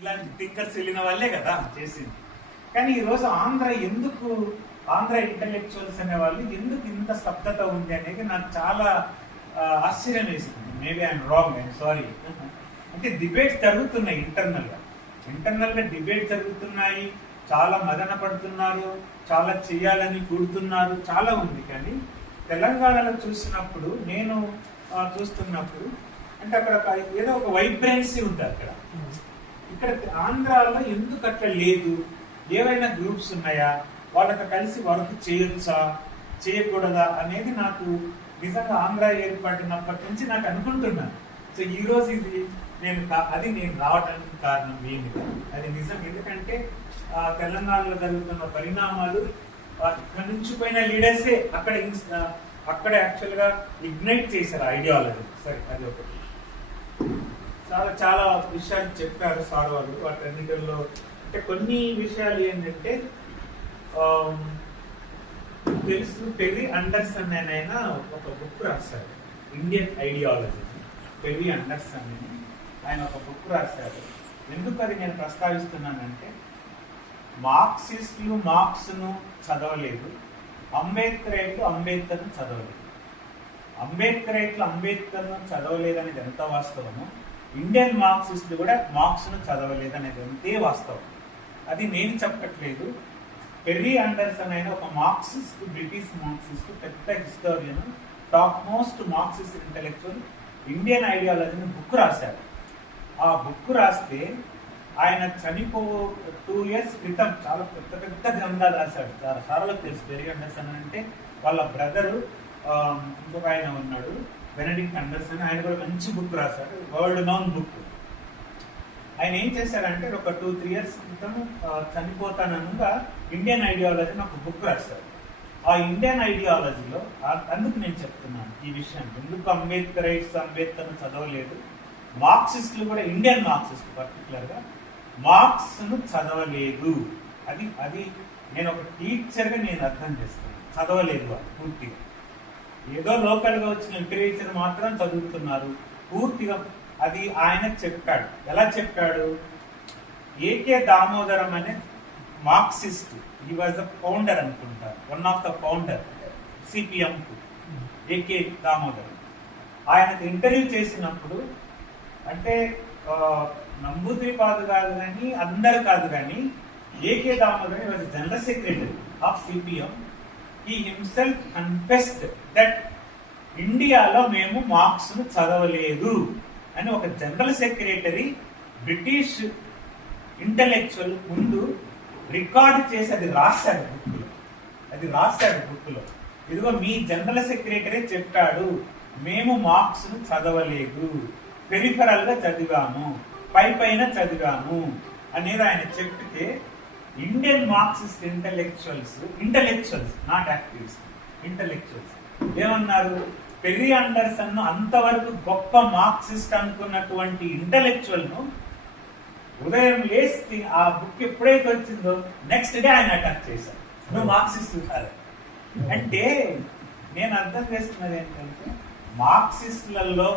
ఇలాంటి థింకర్స్ వెళ్ళిన వాళ్ళే కదా చేసింది. కానీ ఈరోజు ఆంధ్ర ఇంటలెక్చువల్స్ అనే వాళ్ళు ఎందుకు ఇంత స్తబ్దత ఉంది అనేది నాకు చాలా ఆశ్చర్యం వేసింది. Maybe I'm wrong, I'm sorry. అంటే డిబేట్స్ జరుగుతున్నాయి, ఇంటర్నల్ గా డిబేట్ జరుగుతున్నాయి, చాలా మదన పడుతున్నారు, చాలా చేయాలని కూడుతున్నారు, చాలా ఉంది. కానీ తెలంగాణలో చూసినప్పుడు, నేను చూస్తున్నప్పుడు అంటే అక్కడ ఏదో ఒక వైబ్రెన్సీ ఉంది అక్కడ. ఇక్కడ ఆంధ్రాలో ఎందుకు అట్లా లేదు? ఏవైనా గ్రూప్స్ ఉన్నాయా? వాళ్ళతో కలిసి వర్క్ చేయొచ్చా చేయకూడదా అనేది నాకు నిజంగా ఆంధ్ర ఏర్పడినప్పటి నుంచి నాకు అనుకుంటున్నాను. సో ఈ రోజు ఇది నేను రావడానికి కారణం ఏంటి? అది నిజం. ఎందుకంటే తెలంగాణలో జరుగుతున్న పరిణామాలు ఇక్కడ నుంచి పోయిన లీడర్సే అక్కడ యాక్చువల్ గా ఇగ్నైట్ చేశారు ఐడియాలజీ. సరే, అది ఒకటి. చాలా చాలా విషయాలు చెప్పారు సార్ వాళ్ళు. వాటన్నిటిలో అంటే కొన్ని విషయాలు ఏంటంటే తెలుసు, పెర్రీ అండర్సన్ ఆయన ఒక బుక్ రాశారు, ఇండియన్ ఐడియాలజీ. పెర్రీ అండర్సన్ అని ఆయన ఒక బుక్ రాశారు. ఎందుకు అది నేను ప్రస్తావిస్తున్నానంటే, మార్క్సిస్టులు మార్క్స్ను చదవలేదు, అంబేద్కర్ను చదవలేదు. అంబేద్కర్ను చదవలేదనేది ఎంత వాస్తవమో, ఇండియన్ మార్క్సిస్టులు కూడా మార్క్స్ను చదవలేదనేది అంతే వాస్తవం. అది నేను చెప్పట్లేదు. పెర్రీ అండర్సన్ అయిన ఒక మార్క్సిస్ట్, బ్రిటిష్ మార్క్సిస్ట్, పెద్ద historian, top most Marxist intellectual Indian ఐడియాలజీని బుక్ రాశారు. ఆ బుక్ రాస్తే ఆయన 2 years క్రితం చాలా పెద్ద గ్రంథాలు రాశాడు. చాలా సార్లు తెలుసు పెర్రీ అండర్సన్ అంటే. వాళ్ళ బ్రదరు ఇంకొక ఆయన ఉన్నాడు, బెనడిక్ట్ అండర్సన్, ఆయన కూడా మంచి బుక్ రాశాడు, వరల్డ్ నోన్ బుక్. ఆయన ఏం చేశారంటే ఒక 2-3 years క్రితం చనిపోతానగా ఇండియన్ ఐడియాలజీని ఒక బుక్ రాశారు. ఆ ఇండియన్ ఐడియాలజీలో అందుకు నేను చెప్తున్నాను ఈ విషయం. ఎందుకు అంబేద్కర్ను చదవలేదు, మార్క్సిస్టులు కూడా, ఇండియన్ మార్క్సిస్ట్ పర్టికులర్ గా మార్క్స్ను చదవలేదు. అది నేను ఒక టీచర్గా నేను అర్థం చేస్తాను. చదవలేదు వాళ్ళు పూర్తిగా, ఏదో లోకల్గా వచ్చిన లిటరేచర్ మాత్రం చదువుతున్నారు పూర్తిగా. అది ఆయన చెప్పాడు. ఎలా చెప్పాడు? ఏకే దామోదరం అనే Marxist, he was the founder అనుకుంటారు, one of the founder CPM కు, ఏకే దామోదరం. ఆయనకు ఇంటర్వ్యూ చేసినప్పుడు, అంటే నంబూద్రిపాద్ కాదు కానీ, అందరు కాదు కానీ, AK Damodaram was general secretary of CPM. He himself confessed that ఇండియాలో మేము మార్క్స్ను చదవలేదు అని ఒక జనరల్ సెక్రటరీ బ్రిటిష్ ఇంటలెక్చువల్ ముందు రికార్డు చేసి అది రాశాడు బుక్లో. ఇదిగో మీ జనరల్ సెక్రటరీ చెప్పాడు, మేము మార్క్స్ను చదవలేదు, పెరిఫరల్ గా చదివాము, పైన చదివాము అనేది ఆయన చెప్తే, Indian Marxist intellectuals not activist, intellectuals ఏమన్నారు? పెర్రీ అండర్సన్ అంతవరకు గొప్ప మార్క్సిస్ట్ అనుకున్నటువంటి ఇంటలెక్చువల్ ను ఉదయం లేచి ఆ బుక్ ఎప్పుడైతే వచ్చిందో నెక్స్ట్ డే ఆయన అటాక్ చేశారు, నువ్వు మార్క్సిస్ట్ కాదు. అంటే నేను అర్థం చేస్తున్నది ఏంటంటే, మార్క్సిస్టులలో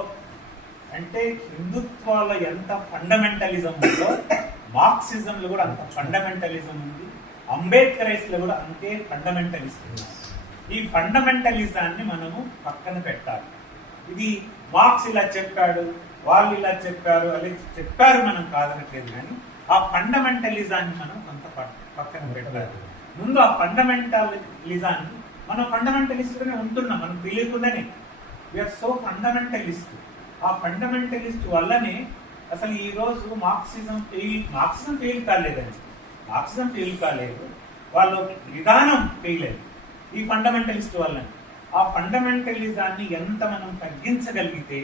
అంటే హిందుత్వాలో ఎంత ఫండమెంటలిజం ఉందో, మార్క్సిజంలో కూడా అంత ఫండమెంటలిజం ఉంది, అంబేద్కరైస్లో కూడా అంతే ఫండమెంటలిస్ట్ ఉన్నారు. ఈ ఫండమెంటలిజాన్ని మనము పక్కన పెట్టాలి. ఇది మార్క్స్ ఇలా చెప్పాడు, వాళ్ళు ఇలా చెప్పారు, అలా చెప్పారు, మనం కాదనట్లేదు. కానీ ఆ ఫండమెంటలిజాన్ని మనం కొంత పక్కన పెట్టాలి. ముందు ఆ ఫండమెంటలిజాన్ని, మనం ఫండమెంటలిస్ట్గానే ఉంటున్నాం, మనం తెలియకుండానే వీఆర్ సో ఫండమెంటలిస్ట్. ఆ ఫండమెంటలిస్ట్ వల్లనే అసలు ఈ రోజు మార్క్సిజం ఫెయిల్ కాలేదండి. మార్క్సిజం ఫెయిల్ కాలేదు, వాళ్ళు విధానం ఫెయిల్ అయింది ఈ ఫండమెంటలిస్ట్ వల్లనే. ఆ ఫండమెంటలిజాన్ని ఎంత మనం తగ్గించగలిగితే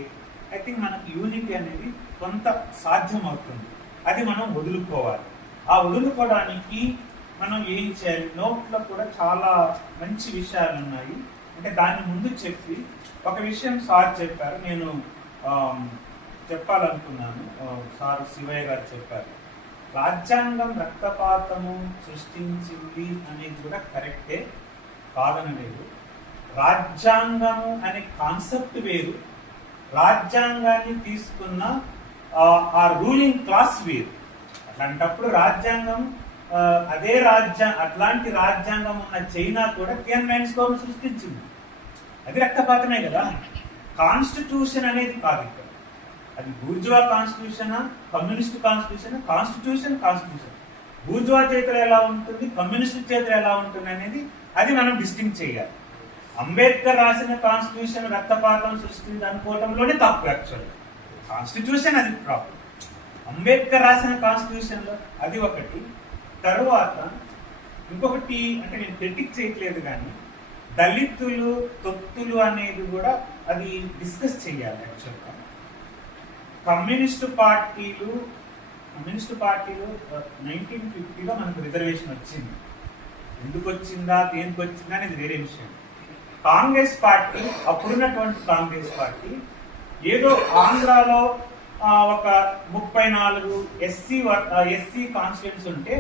ఐ థింక్ మనకు యూనిటీ అనేది కొంత సాధ్యం అవుతుంది. అది మనం వదులుకోవాలి. ఆ వదులుకోవడానికి మనం ఏం చేయాలి? నోట్లో కూడా చాలా మంచి విషయాలు ఉన్నాయి. అంటే దాన్ని ముందు చెప్పి ఒక విషయం సార్ చెప్పారు, నేను చెప్పాలనుకున్నాను. సార్ శివయ్య గారు చెప్పారు, రాజ్యాంగం రక్తపాతము సృష్టించింది అనేది కూడా కరెక్టే, కాదనలేదు. రాజ్యాంగము అనే కాన్సెప్ట్ వేరు, రాజ్యాంగాన్ని తీసుకున్న ఆ రూలింగ్ క్లాస్ వేరు. అట్లాంటప్పుడు రాజ్యాంగం అట్లాంటి రాజ్యాంగం ఉన్న చైనా కూడా తియన్మెన్ స్క్వేర్ సృష్టించింది. అది రక్తపాతమే కదా. కాన్స్టిట్యూషన్ అనేది కాదు ఇక్కడ. అది బూర్జువా కాన్స్టిట్యూషనా, కమ్యూనిస్ట్ కాన్స్టిట్యూషన్, కాన్స్టిట్యూషన్ బూర్జువా చేతులు ఎలా ఉంటుంది, కమ్యూనిస్ట్ చేతులు ఎలా ఉంటుంది అనేది అది మనం డిస్టింక్ట్ చేయాలి. అంబేద్కర్ రాసిన కాన్స్టిట్యూషన్ రక్తపాతం సృష్టించి అనుకోవడంలోనే తప్పు. యాక్చువల్గా కాన్స్టిట్యూషన్ అది ప్రాబ్లం. అంబేద్కర్ రాసిన కాన్స్టిట్యూషన్ లో అది ఒకటి. తరువాత ఇంకొకటి, అంటే నేను క్రిటిక్ చేయట్లేదు కానీ దళితులు తొత్తులు అనేది కూడా అది డిస్కస్ చేయాలి. యాక్చువల్గా కమ్యూనిస్టు పార్టీలు 1950లో మనకు రిజర్వేషన్ వచ్చింది. ఎందుకు వచ్చిందా, దేనికి వచ్చిందా అనేది వేరే విషయం. కాంగ్రెస్ పార్టీ, అప్పుడున్నటువంటి కాంగ్రెస్ పార్టీ ఏదో ఆంధ్రాలో ఒక 34 ఎస్సీ కాన్స్టిట్యూన్స్ ఉంటే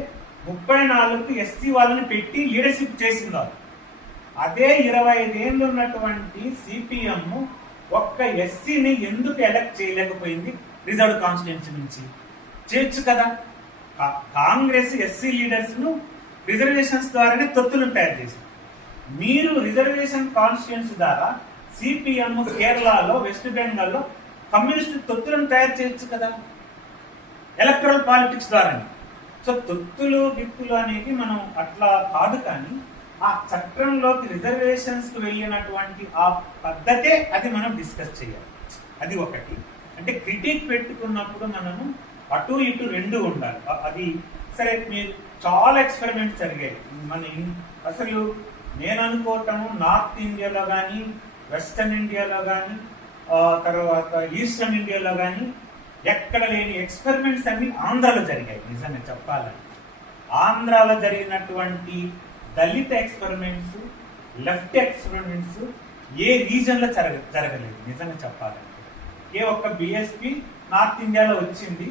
34 ఎస్సీ వాళ్ళని పెట్టి లీడర్షిప్ చేసిందారు. అదే 25 ఏళ్ళు ఉన్నటువంటి సిపిఎం ఒక్క ఎస్సీని ఎందుకు ఎలక్ట్ చేయలేకపోయింది రిజర్వ్ కాన్స్టిట్యూన్సీ నుంచి? చేయొచ్చు కదా. కాంగ్రెస్ ఎస్సీ లీడర్స్ ను రిజర్వేషన్స్ ద్వారానే తొత్తులను తయారు చేసింది. మీరు రిజర్వేషన్ కాన్స్టిట్యూన్సీ ద్వారా సిపిఎం కేరళలో, వెస్ట్ బెంగాల్లో కమ్యూనిస్ట్ తొత్తులను తయారు చేయొచ్చు కదా ఎలక్టరల్ పాలిటిక్స్ ద్వారానే. సో తొత్తులు గిత్తులు అనేది మనం అట్లా కాదు, కానీ ఆ చట్టంలోకి రిజర్వేషన్స్ కు వెళ్ళినటువంటి ఆ పద్ధతే అది మనం డిస్కస్ చేయాలి. అది ఒకటి. అంటే క్రిటిక్ పెట్టుకున్నప్పుడు మనము అటు ఇటు రెండు ఉండాలి. అది సరే, మీరు చాలా ఎక్స్పెరిమెంట్స్ జరిగాయి. అసలు నేను అనుకోవటము నార్త్ ఇండియాలో కానీ, వెస్టర్న్ ఇండియాలో కానీ, తర్వాత ఈస్టర్న్ ఇండియాలో కానీ ఎక్కడ లేని ఎక్స్పెరిమెంట్స్ అన్ని ఆంధ్రాలో జరిగాయి. నిజంగా చెప్పాలని ఆంధ్రాలో జరిగినటువంటి దళిత ఎక్స్పెరిమెంట్స్, లెఫ్ట్ ఎక్స్పెరిమెంట్స్ ఏ రీజన్ లో జరగలేదు. నిజంగా చెప్పాలంటే ఒక్క బిఎస్పి నార్త్ ఇండియాలో వచ్చింది.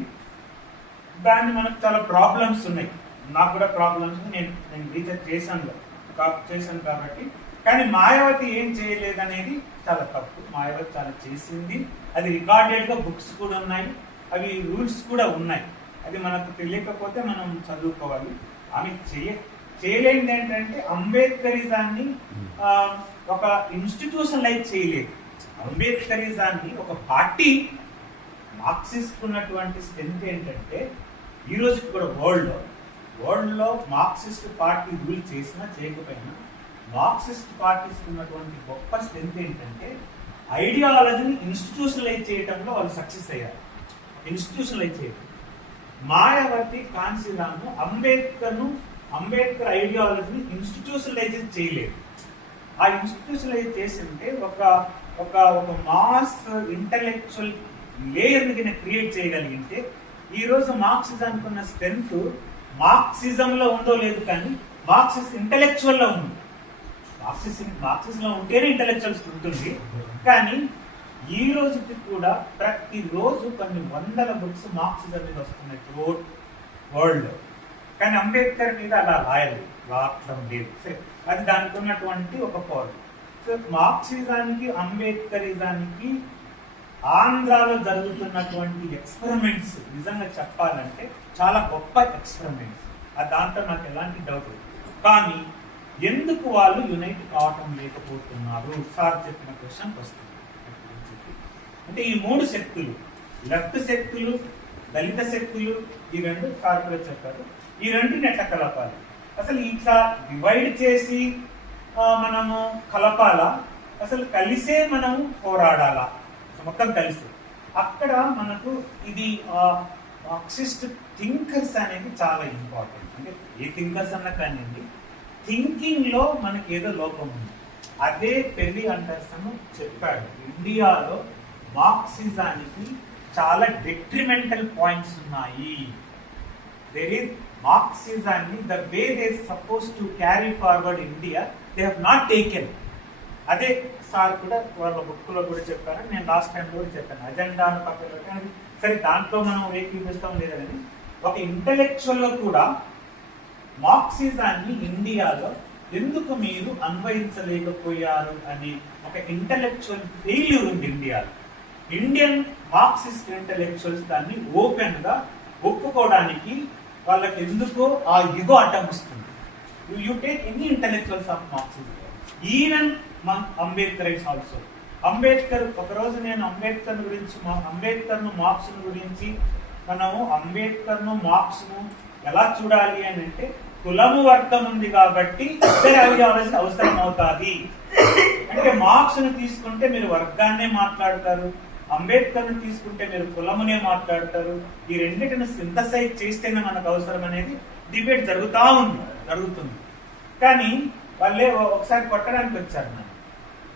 దాన్ని మనకు చాలా ప్రాబ్లమ్స్ ఉన్నాయి. నాకు కూడా ప్రాబ్లమ్స్ నేను రీసెర్చ్ చేశాను కాబట్టి. కానీ మాయావతి ఏం చేయలేదు అనేది చాలా తప్పు. మాయావతి చాలా చేసింది. అది రికార్డెడ్ గా బుక్స్ కూడా ఉన్నాయి, అవి రూల్స్ కూడా ఉన్నాయి. అది మనకు తెలియకపోతే మనం చదువుకోవాలి. ఆమె చేయలేనిది ఏంటంటే అంబేద్కరిజాన్ని ఒక ఇన్స్టిట్యూషనలైజ్ చేయలేదు. అంబేద్కరిజాన్ని ఒక పార్టీ, మార్క్సిస్ట్ ఉన్నటువంటి స్ట్రెంత్ ఏంటంటే ఈ రోజు కూడా వరల్డ్ లో మార్క్సిస్ట్ పార్టీ రూల్ చేసినా చేయకపోయినా మార్క్సిస్ట్ పార్టీస్ ఉన్నటువంటి గొప్ప స్ట్రెంత్ ఏంటంటే ఐడియాలజీని ఇన్స్టిట్యూషనలైజ్ చేయడంలో వాళ్ళు సక్సెస్ అయ్యారు. ఇన్స్టిట్యూషనలైజ్ చేయడం. మాయావతి, కాన్సీరాము అంబేద్కర్ ఐడియాలజీని ఇన్స్టిట్యూషనలైజ్ చేయలేదు. ఆ ఇన్స్టిట్యూషనలైజ్ చేసింటే ఒక ఒక ఒక మాస్ ఇంటలెక్చువల్ లేయర్ ని క్రియేట్ చేయగలిగితే ఈ రోజు మార్క్సిజానికి ఉన్న స్ట్రెంత్ మార్క్సిజంలో ఉందో లేదు, కానీ మార్క్సిస్ట్ ఇంటలెక్చువల్ లో ఉంది. మార్క్సిజం లో ఉంటేనే ఇంటలెక్చువల్స్ ఉంటుంది. కానీ ఈ రోజుకి కూడా ప్రతిరోజు కొన్ని వందల బుక్స్ మార్క్సిజం మీద వస్తున్నాయి త్రూఅవుట్ వరల్డ్ లో. కానీ అంబేద్కర్ మీద అలా రావటం లేదు. అది దానికి ఉన్నటువంటి ఒక పవర్. సో మార్క్సిజానికి, అంబేద్కరిజానికి ఆంధ్రాలో జరుగుతున్నటువంటి ఎక్స్పెరిమెంట్స్ నిజంగా చెప్పాలంటే చాలా గొప్ప ఎక్స్పెరిమెంట్స్. దాంట్లో నాకు ఎలాంటి డౌట్ లేదు. కానీ ఎందుకు వాళ్ళు యునైట్ కావటం లేకపోతున్నారు? సార్ చెప్పిన క్వశ్చన్కి వస్తుంది. అంటే ఈ మూడు శక్తులు, లెఫ్ట్ శక్తులు, దళిత శక్తులు, ఈ రెండు సార్ కూడా చెప్పారు. ఈ రెండుని ఎట్లా కలపాలి? అసలు ఇట్లా డివైడ్ చేసి మనము కలపాలా? అసలు కలిసే మనము పోరాడాలా? మొత్తం కలిసి అక్కడ మనకు ఇది మార్క్సిస్ట్ థింకర్స్ అనేది చాలా ఇంపార్టెంట్. అంటే ఏ థింకర్స్ అన్నా కానివ్వండి, థింకింగ్ లో మనకి ఏదో లోపం ఉంది. అదే పెర్రీ అండర్సన్ చెప్పాడు, ఇండియాలో మార్క్సిజానికి చాలా డెట్రిమెంటల్ పాయింట్స్ ఉన్నాయి. దేర్ ఈస్ మార్క్సిజాన్ని the way they suppose to carry forward India they have not taken. అదే సార్ కూడా వాళ్ళ బుక్ లో కూడా చెప్పారు, నేను లాస్ట్ టైం కూడా చెప్పాను. అజెండాను పక్కన పెట్టాను. సరే, దాంట్లో మనం ఏకీపిస్తాం లేదని ఒక ఇంటలెక్చువల్ లో కూడా మార్క్సిజాన్ని ఇండియాలో ఎందుకు మీరు అన్వయించలేకపోయారు అనే ఒక ఇంటలెక్చువల్ ఫెయిల్యూర్ ఉంది ఇండియాలో. ఇండియన్ మార్క్సిస్ట్ ఇంటలెక్చువల్స్ దాన్ని ఓపెన్ గా ఒప్పుకోవడానికి వాళ్ళకి ఎందుకో ఆ యుగో అడ్డం వస్తుంది. You take any intellectuals of Marxism, even Ambedkar it's also. Ambedkar ఒకరోజు నేను అంబేద్కర్ గురించి అంబేద్కర్ను మార్క్స్ను గురించి మనము అంబేద్కర్ను మార్క్స్ను ఎలా చూడాలి అని అంటే, కులము వర్గం ఉంది కాబట్టి ఇద్దరు ఐడియాలజీ అవసరం అవుతుంది. అంటే మార్క్స్ ను తీసుకుంటే మీరు వర్గాన్నే మాట్లాడతారు, అంబేద్కర్ ను తీసుకుంటే మీరు కులమునే మాట్లాడతారు. ఈ రెండింటిని సింథసైజ్ చేస్తేనే మనకు అవసరం అనేది డిబేట్ జరుగుతుంది. కానీ వాళ్ళే ఒకసారి కొట్టడానికి వచ్చారు, నన్ను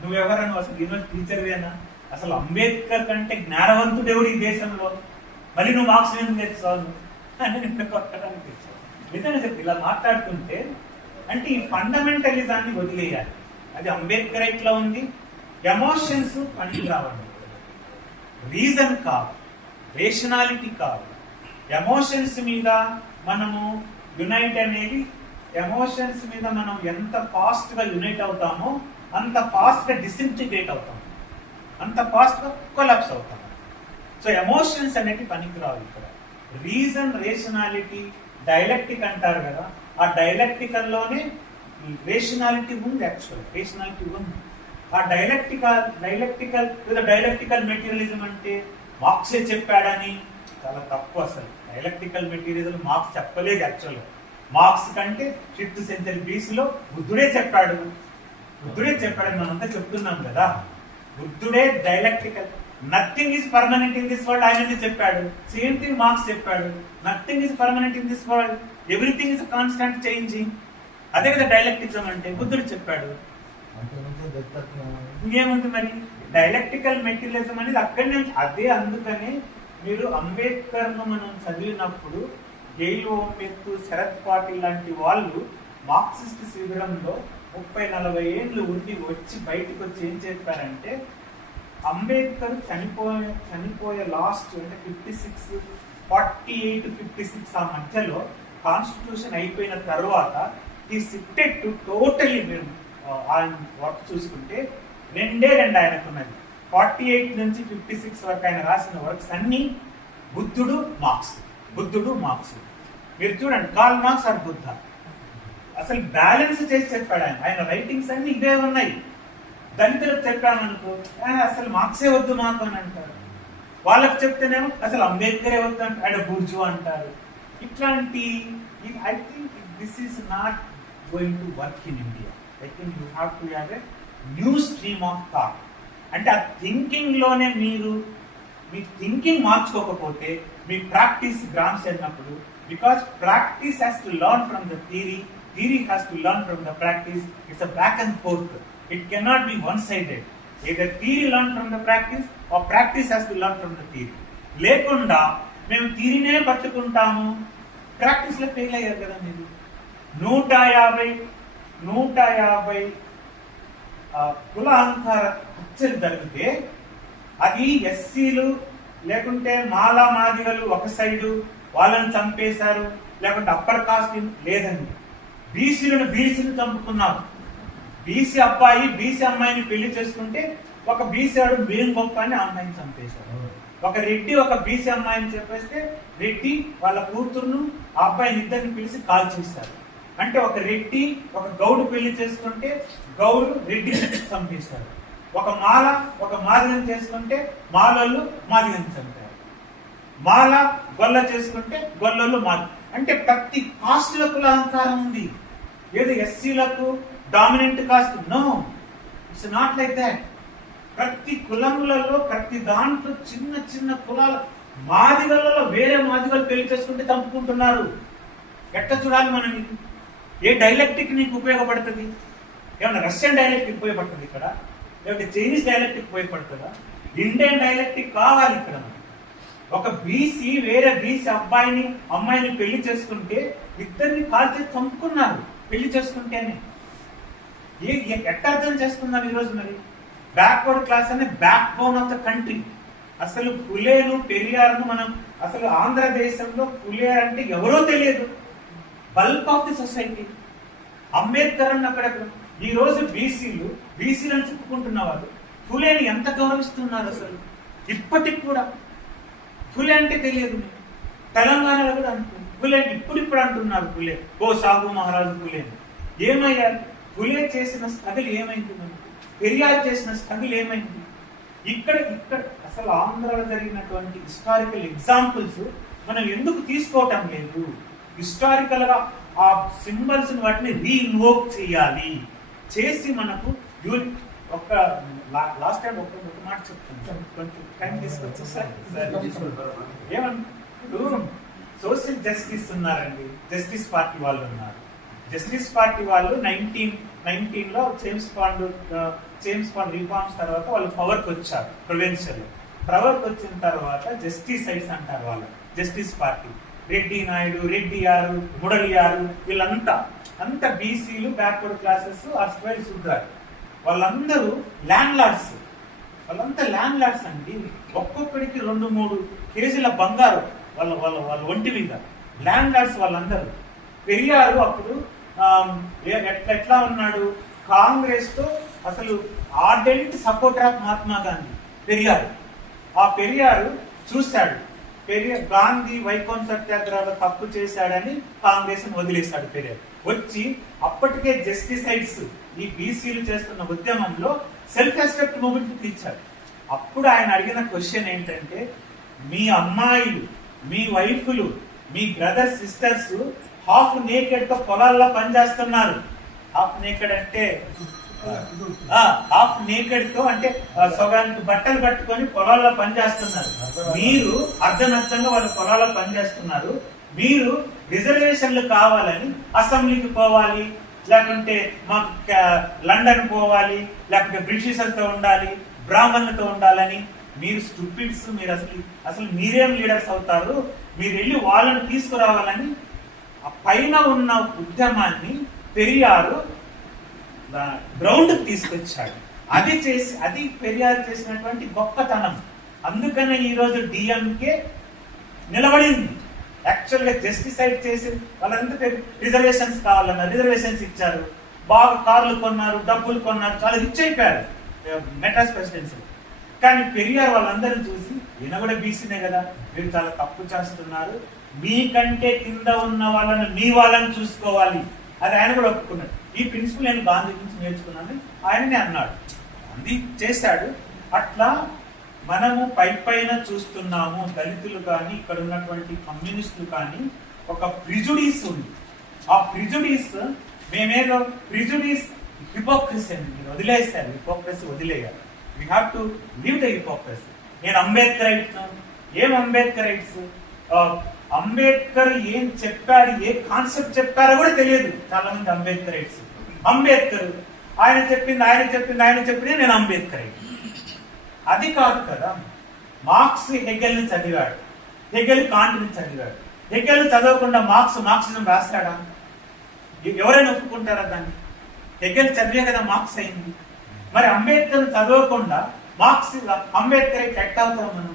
నువ్వెవరను అసలు యూనివర్సిటీ టీచర్వేనా, అసలు అంబేద్కర్ కంటే జ్ఞానవంతుడు ఎవడు ఈ దేశంలో, మళ్ళీ నువ్వు మార్క్స్ ఎందుకు తెచ్చావు అని నిన్న కొట్టడానికి వచ్చావు. నిజంగా చెప్పి ఇలా మాట్లాడుతుంటే అంటే ఈ ఫండమెంటలిజాన్ని వదిలేయాలి. అది అంబేద్కర్ ఇట్లా ఉంది. ఎమోషన్స్ పనికి రావండి, రీజన్ కాదు, రేషనాలిటీ కాదు. ఎమోషన్స్ మీద మనము యునైట్ అనేది, ఎమోషన్స్ మీద మనం ఎంత ఫాస్ట్ గా యునైట్ అవుతామో అంత ఫాస్ట్ గా డిసింటిగ్రేట్ అవుతాం, అంత ఫాస్ట్ గా కొలాప్స్ అవుతాం. సో ఎమోషన్స్ అనేది పనికిరావు ఇక్కడ. రీజన్, రేషనాలిటీ, డైలెక్టిక్ అంటారు కదా, ఆ డైలెక్టికల్లోనే రేషనాలిటీ ఉంది. యాక్చువల్ రేషనాలిటీ ఉంది. ఆ డైలెక్టికల్ మెటీరియలిజం అంటే మార్క్సే చెప్పాడని చాలా తప్పు. అసలు డైలెక్టికల్ మెటీరియలిజం మార్క్స్ చెప్పలేదు. యాక్చువల్ మార్క్స్ కంటే 5th సెంచరీ BCలో బుద్ధుడే చెప్పాడని మనంతా చెప్తున్నాం కదా. బుద్ధుడే dialectical, nothing is permanent in this world ఆయననే చెప్పాడు. సేమ్ థింగ్ మార్క్స్ చెప్పాడు, nothing is permanent in this world, everything is constant changing. అదే కదా డైలెక్టిజం అంటే, బుద్ధుడు చెప్పాడు. ఇంకేముంది మరి, డైలెక్టికల్ మెటీరియలిజం అనేది అక్కడి నుంచి అదే. అందుకని మీరు అంబేద్కర్ ను మనం చదివినప్పుడు గెయిల్ ఓంబెత్, శరత్ పాటిల్ లాంటి వాళ్ళు మార్క్సిస్ట్ శిబిరంలో 30-40 ఏళ్ళు ఉండి వచ్చి బయటకు వచ్చి ఏం చెప్పారంటే, అంబేద్కర్ చనిపోయే లాస్ట్ అంటే 48-56 ఆ మధ్యలో కాన్స్టిట్యూషన్ అయిపోయిన తర్వాత ఈ సిట్టెడ్ టు టోటలీ మీరు ఆయన వర్క్ చూసుకుంటే 2 ఆయనకున్నది. 48 నుంచి 56 వరకు ఆయన రాసిన వర్క్స్ అన్ని బుద్ధుడు మార్క్స్. మీరు చూడండి, కార్ల్ మార్క్స్ ఆర్ బుద్ధ. అసలు బ్యాలెన్స్ చేసి చెప్పాడు ఆయన రైటింగ్స్ అన్ని ఇవే ఉన్నాయి. దళితులకు చెప్పామనుకో అసలు మార్క్సే వద్దు మాకు అని అంటారు. వాళ్ళకి చెప్తేనేమో అసలు అంబేద్కరే వద్దు అంటే బూర్జు అంటారు. ఇట్లాంటి I think this is not going to work in India. I think you have to have a new stream of thought. అంటే ఆ థింకింగ్ లోనే మీరు మీ థింకింగ్ మార్చుకోకపోతే మీ ప్రాక్టీస్ గ్రామ్స్ అయినప్పుడు, because practice has to learn from the theory has to learn from the practice. It's a back and fourth. It cannot be one-sided. Either theory learn from the practice or practice has to learn from the theory. లేకుండా మేము థియరీనే పట్టుకుంటాము, practice లో fail అయ్యారు కదా మీరు. 150 కుల అహంకార హత్యలు జరిగితే అది ఎస్సీలు లేకుంటే మాలా మాదిగలు ఒక సైడు వాళ్ళని చంపేశారు, లేకుంటే అప్పర్ కాస్ట్ లేదండి. బీసీలను చంపుకున్నారు. బీసీ అబ్బాయి బీసీ అమ్మాయిని పెళ్లి చేసుకుంటే ఒక బీసీ వాడు మేము గొప్ప అని అమ్మాయిని చంపేశారు. ఒక రెడ్డి ఒక బీసీ అమ్మాయిని చెప్పేస్తే రెడ్డి వాళ్ళ కూతురును ఆ అబ్బాయిని ఇద్దరిని పిలిచి కాల్ చేశారు. అంటే ఒక రెడ్డి ఒక గౌడు పెళ్లి చేసుకుంటే గౌడు రెడ్డి చంపేశారు. ఒక మాల ఒక మాదిగని చేసుకుంటే మాలోళ్ళు మాదిగని చంపారు. మాల గొల్ల చేసుకుంటే గొల్లోళ్ళు మాది. అంటే ప్రతి కాస్టుల కుల అహంకారం ఉంది. ఏదో ఎస్సీలకు dominant caste, no, it's not like that. ప్రతి కులములలో ప్రతి దాంట్లో చిన్న చిన్న కులాలు, మాదిగలలో వేరే మాదిగలు పెళ్లి చేసుకుంటే చంపుకుంటున్నారు. ఎట్లా చూడాలి మనం? ఏ డైలెక్టిక్ నీకు ఉపయోగపడుతుంది? ఏమన్నా రష్యన్ డైలెక్టిక్ ఉపయోగపడుతుంది ఇక్కడ, లేకపోతే చైనీస్ డైలెక్టిక్ ఉపయోగపడుతుందా? ఇండియన్ డైలెక్టిక్ కావాలి ఇక్కడ. ఒక బీసీ వేరే బీసీ అబ్బాయిని అమ్మాయిని పెళ్లి చేసుకుంటే ఇద్దరిని కాల్చి చంపుకున్నారు పెళ్లి చేసుకుంటేనే. ఎట్లా అర్థం చేసుకున్నారు ఈరోజు? మరి బ్యాక్వర్డ్ క్లాస్ అనే back bone of the country. అసలు ఫులేను పెరియార్ను మనం అసలు ఆంధ్రదేశంలో ఫులే అంటే ఎవరో తెలియదు, bulk of the society. Ambedkar అని అక్కడ ఈ రోజు బీసీలను చెప్పుకుంటున్న వాళ్ళు ఫులేని ఎంత గౌరవిస్తున్నారు అసలు. ఇప్పటికి కూడా ఫులే అంటే తెలియదు. తెలంగాణలో కూడా అంటున్నారు పులే, ఇప్పుడు అంటున్నారు పులే, ఓ సాగు మహారాజు పులే. ఏమయ్యారు? పులే చేసిన స్ట్రగుల్ ఏమైంది? మనకు పెరియార్ చేసిన స్ట్రగుల్ ఏమైంది? ఇక్కడ అసలు ఆంధ్రాలో జరిగినటువంటి హిస్టారికల్ ఎగ్జాంపుల్స్ మనం ఎందుకు తీసుకోవటం లేదు? హిస్టారికల్ గా ఆ సింబల్స్ వాటిని రీఇన్వోక్ చేయాలి, చేసి మనకు ఒక లాస్ట్ టైం ఒక మాట చెప్తాను, కొంచెం టైం తీసుకొచ్చి ఏమంటారు, సోషల్ జస్టిస్ ఉన్నారండి, జస్టిస్ పార్టీ వాళ్ళు ఉన్నారు. జస్టిస్ పార్టీ వాళ్ళు 1919లో జేమ్స్ బాండ్ రిఫార్మ్స్ తర్వాత వాళ్ళు పవర్కి వచ్చారు. ప్రొవిన్షియల్ పవర్కి వచ్చిన తర్వాత జస్టిస్ సైడ్స్ అంటారు వాళ్ళు, జస్టిస్ పార్టీ. రెడ్డి నాయుడు, రెడ్డియారు, ముడలియారు, వీళ్ళంతా బీసీలు, బ్యాక్వర్డ్ క్లాసెస్, అస్ట్రైల్ శూద్రాలు, వాళ్ళందరూ ల్యాండ్ లార్డ్స్. వాళ్ళంతా ల్యాండ్ లార్డ్స్ అండి. ఒక్కొక్కడికి 2-3 కేజీల బంగారు వాళ్ళ ఒంటి మీద. ల్యాండ్ లార్డ్స్ వాళ్ళందరూ. పెరియారు అప్పుడు ఎట్లా ఉన్నాడు? కాంగ్రెస్ తో అసలు ardent supporter of Mahatma Gandhi Periyar. ఆ పెరియారు చూశాడు, గాంధీ వైకోన్ సత్యాగ్రహాలు తప్పు చేశాడని కాంగ్రెస్ వదిలేశాడు. పెరియార్ వచ్చి అప్పటికే జస్టిసైడ్స్ ఈ బీసీలు చేస్తున్న ఉద్యమంలో సెల్ఫ్ రెస్పెక్ట్ మూవ్మెంట్ తీర్చాడు. అప్పుడు ఆయన అడిగిన క్వశ్చన్ ఏంటంటే, మీ అమ్మాయిలు, మీ వైఫ్లు, మీ బ్రదర్స్, సిస్టర్స్ హాఫ్ నేకెడ్ తో పొలాల్లో పనిచేస్తున్నారు. హాఫ్ నేకెడ్ అంటే హాఫ్ నేకెడ్ తో అంటే సగానికి బట్టలు కట్టుకొని పొలాల్లో పనిచేస్తున్నారు. మీరు అర్ధనర్థంగా వాళ్ళ పొలాల్లో పనిచేస్తున్నారు. మీరు రిజర్వేషన్లు కావాలని అసెంబ్లీకి పోవాలి, లేకుంటే మాకు లండన్ పోవాలి, లేకుంటే బ్రిటిషర్తో ఉండాలి, బ్రాహ్మణులతో ఉండాలని మీరు స్టూపిడ్స్. మీరు అసలు మీరేం లీడర్స్ అవుతారు? మీరు వెళ్ళి వాళ్ళని తీసుకురావాలని ఆ పైన ఉన్న ఉద్యమాన్ని పెరియారు గ్రౌండ్ తీసుకొచ్చాడు. అది పెరియారు చేసినటువంటి గొప్పతనం. అందుకనే ఈరోజు డిఎంకే నిలబడింది. యాక్చువల్ గా జస్టిసైడ్ చేసి వాళ్ళంతా రిజర్వేషన్స్ కావాలన్నారు, రిజర్వేషన్స్ ఇచ్చారు. బాగా కార్లు కొన్నారు, డబ్బులు కొన్నారు, చాలా రిచ్ అయిపోయారు మెడ్రాస్ ప్రెసిడెన్సీ. కానీ పెరియార్ వాళ్ళందరూ చూసి, ఈయన కూడా బీసీనే కదా, మీరు చాలా తప్పు చేస్తున్నారు, మీకంటే కింద ఉన్న వాళ్ళని మీ వాళ్ళని చూసుకోవాలి, అది ఆయన కూడా ఒప్పుకున్నాడు. ఈ ప్రిన్సిపల్ నేను గాంధీ నుంచి నేర్చుకున్నాను ఆయననే అన్నాడు. గాంధీ చేశాడు. అట్లా మనము పైన చూస్తున్నాము. దళితులు కానీ, ఇక్కడ ఉన్నటువంటి కమ్యూనిస్టులు కానీ ఒక ప్రిజుడీస్ ఉంది. ఆ ప్రిజుడీస్ మేమేదో ప్రిజుడీస్ హిపోక్రసీ అని మీరు వదిలేసారు. హిపోక్రసీ వదిలేయాలి. We have to live the hypocrisy. నేను అంబేద్కరైట్. ఏం అంబేద్కరైట్స్? అంబేద్కర్ ఏం చెప్పాడు, ఏ కాన్సెప్ట్ చెప్పారో కూడా తెలియదు చాలా మంది అంబేద్కరైట్స్. అంబేద్కర్ ఆయన చెప్పింది నేను అంబేద్కరైట్. అది కాదు కదా. మార్క్స్ హెగెల్ని చదివాడు, హెగెల్ కాంట్ని చదివాడు. హెగెల్ చదవకుండా మార్క్సిజం రాశాడా? ఎవరైనా ఒప్పుకుంటారా దాన్ని? హెగెల్ చదివే కదా మార్క్స్ అయింది. మరి అంబేద్కర్ చదవకుండా అంబేద్కర్ ఎట్లా అవుతాం మనం?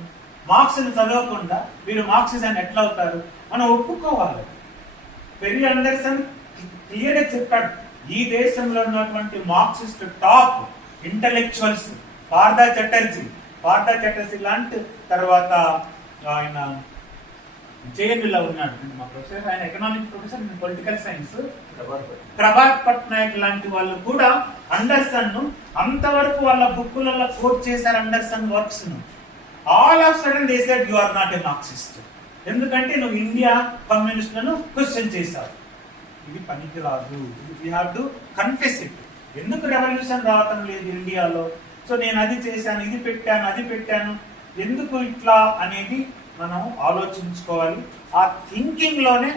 మార్క్స్ని చదవకుండా మీరు మార్క్సిజాన్ని ఎట్లా అవుతారు? మనం ఒప్పుకోవాలి. పెరి అండర్సన్ క్లియర్గా చెప్పాడు, ఈ దేశంలో ఉన్నటువంటి Marxist top intellectuals Partha Chatterjee లాంటి, తర్వాత ఆయన జేఎన్యూలో ఉన్నాడు మా ప్రొఫెసర్, ఆయన economics professor, political science, Prabhat Patnaik లాంటి వాళ్ళు కూడా అండర్సన్ అంతవరకు వాళ్ళ బుక్కులలో కోట్ చేశారు అండర్సన్ వర్క్స్ ను. All of sudden they said you are not a Marxist. ఎందుకంటే నువ్వు ఇండియా కమ్యూనిస్టులను క్వశ్చన్ చేశావు. ఇది పనికిరాదు. We have to confess it. ఎందుకు రెవల్యూషన్ రావటం లేదు ఇండియాలో? సో నేను అది చేశాను, ఇది పెట్టాను, అది పెట్టాను, ఎందుకు ఇట్లా అనేది మనం ఆలోచించుకోవాలి. ఆ థింకింగ్ లోనే